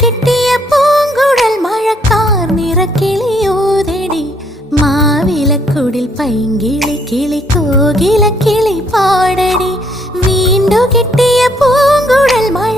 കിട്ടിയ പൂങ്കുഴൽ മഴക്കാർ നിറക്കിളിയോതെടി മാവിലക്കുടിൽ പൈങ്കിളി കിളി കോകില കിളി പാടടി വീണ്ടു കിട്ടിയ പൂങ്കുഴൽ മഴ